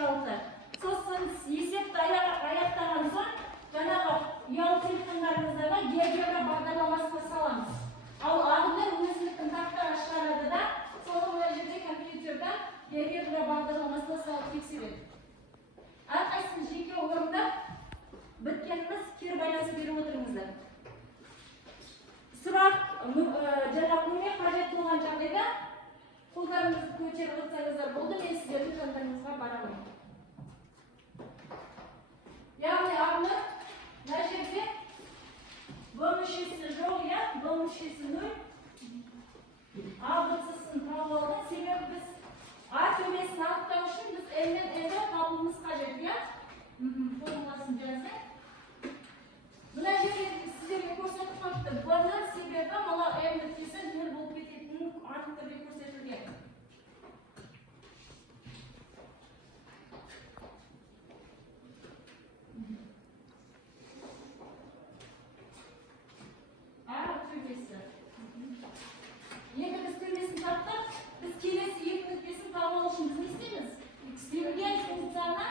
6. Сосын есепті аяқтаған соң, жаңағы ұялы телефондарыңыздағы география бағдарламасына саламыз. Ал ағындар өзінікін тақтаға шығарады да, соны мына жерде компьютерда география бағдарламасына салып тексереді. Әрқайсысын жеке орындап, біткеніміз кері байланыс беріп отырыңыздар. Сұрақ жаңа көмек қажет болған жағдайда қолдарыңызды көтеріп отырсаңыздар болды, мен сіздердің жандарыңызға барамын. Яғни ағындар мына жерде Б мүшесі жоқ, иә, Б мүшесі 0. А бұтысын тауып алған. Себебі біз А төбесін анықтау үшін біз L мен L-ді табуымыз қажет, иә? Формуласын жазайық. Мына жерде сіздерге көрсетіп қойыпты. Бұның себебі мына L нүктесі 0 болып кететінін анық түрде көрсетілген. Енді біз төбесін таптық, біз келесі екі нүктесін тауып алу үшін біз не істейміз? Берілген функцияны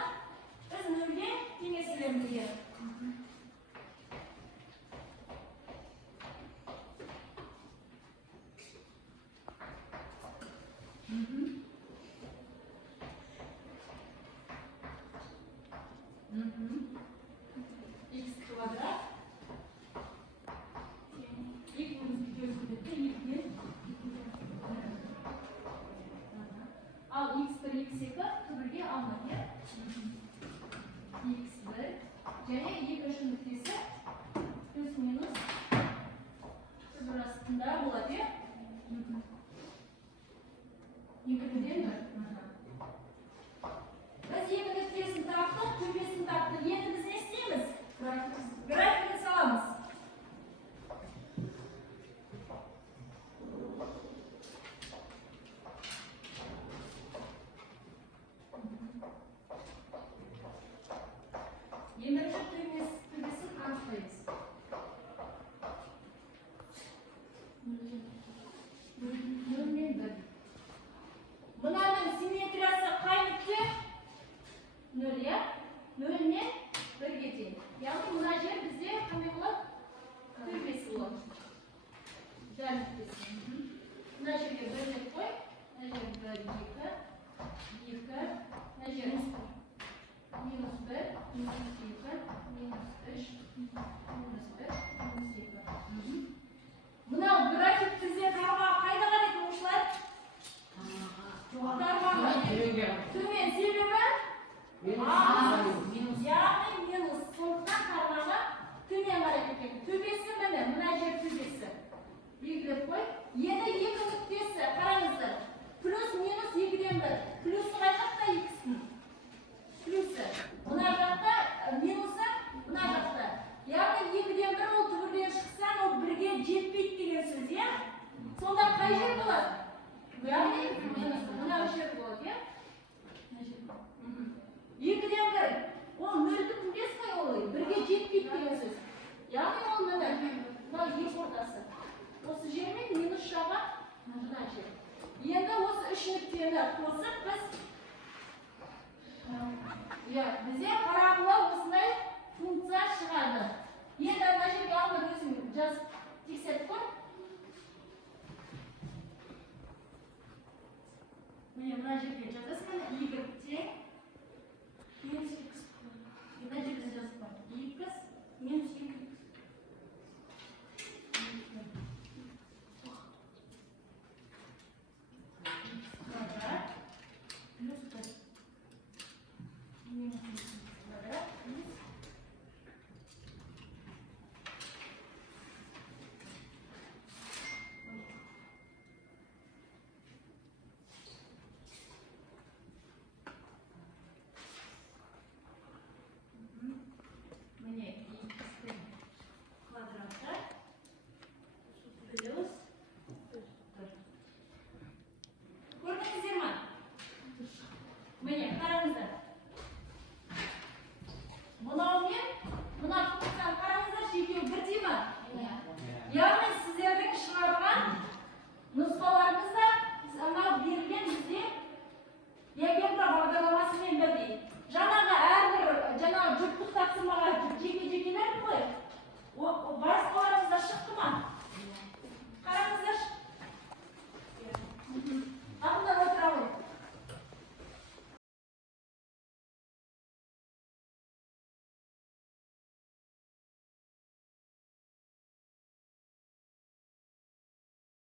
біз нөлге теңестіреміз егер. X квадрат ал x1, x2 түбірге алынады. x1 және екінші нүктесі плюс минус түбір астында болады. Екіден бір. Біз екі нүктесін таптық, төбесін таптық. Енді біз не істейміз? Графикін саламыз. Ендірші төбесін анықтаймыз. Нөлмен бір. Мынаның симметриясы қай нүкте? Нөл, иә? Нөлмен бірге тең. Яғни мына жер бізде қандай болады? Төбесі болады. Дәл нүктесі. Мына жерге бірлік қой. Мына жер 1, 2, 2, мына жер минус 1, минус 2, минус 3, минус 1, минус 2. Мынау график тізе тармағы қайда қарайды оқушылар? Тармағы төмен себебі? Яғни минус. Сондықтан тармағы төмен қарайды екен. Төбесі міне, мына жер төбесі. Белгілеп қой. Енді екі нүктесі қараңыздар. Плюс минус 2-ден 1. Плюсы қай жақта x-тің? Плюсы. Мына жақта минусы мына жақта. Яғни 2-ден 1 ол түбірден шықсан, ол 1-ге жетпейді деген сөз, иә? Сонда қай жер болады? Яғни мына жер болады, иә? 2-ден 1. Ол 0-ді түндес қой ол 1-ге жетпейді деген сөз. Яғни ол мына екі ортасы. Осы жермен минус жағы мына жер. Енді осы үш нүктені қосып біз бізде парабола осындай функция шығады. Енді мына жерге алып өзім жазып тексеріп қой. Міне мына жерге жазасың, y тең